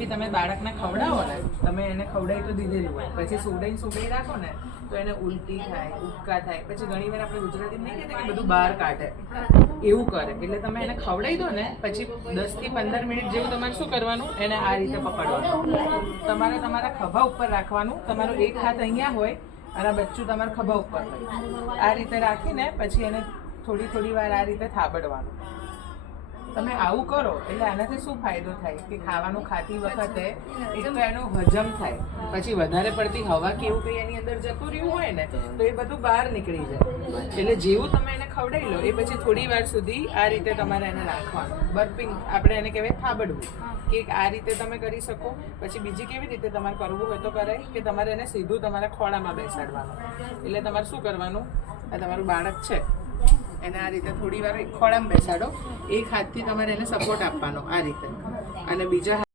બી તમે બાળકને ખવડાવો ને, તમે એને ખવડાવી તો દીધેલું હોય, પછી સુડાઈ રાખો ને તો એને ઉલટી થાય, ઉબકા થાય, પછી ઘણી વાર આપણે ગુજરાતીમાં નહીં કહેતા કે બધું બહાર કાઢે, એવું કરે. એટલે તમે એને ખવડાવી દો ને, પછી 10 થી 15 મિનિટ જેવું તમારે શું કરવાનું, એને આ રીતે પકડવાનું. તમારે તમારા ખભા ઉપર રાખવાનું. તમારો એક હાથ અહીંયા હોય અને બચ્ચું તમારા ખભા ઉપર હોય. આ રીતે રાખીને પછી એને થોડી વાર આ રીતે થાબડવાનું. તમે આવું કરો એટલે આનાથી શું ફાયદો થાય કે ખાવાનું ખાતી વખતે એક તો એનું હજમ થાય, પછી વધારે પડતી હવા કે એવું કંઈ એની અંદર જતું રહ્યું હોય ને તો એ બધું બહાર નીકળી જાય. એટલે જેવું તમે એને ખવડાવી લો એ પછી થોડી વાર સુધી આ રીતે તમારે એને રાખવાનું. બર્પિંગ આપણે એને કહેવાય થાબડવું, કે આ રીતે તમે કરી શકો. પછી બીજી કેવી રીતે તમારે કરવું હોય તો કરાય કે તમારે એને સીધું તમારા ખોળામાં બેસાડવાનું. એટલે તમારે શું કરવાનું, આ તમારું બાળક છે એને આ રીતે થોડી વાર ખોળામાં બેસાડો, એક હાથથી તમારે એને સપોર્ટ આપવાનો આ રીતે, અને બીજા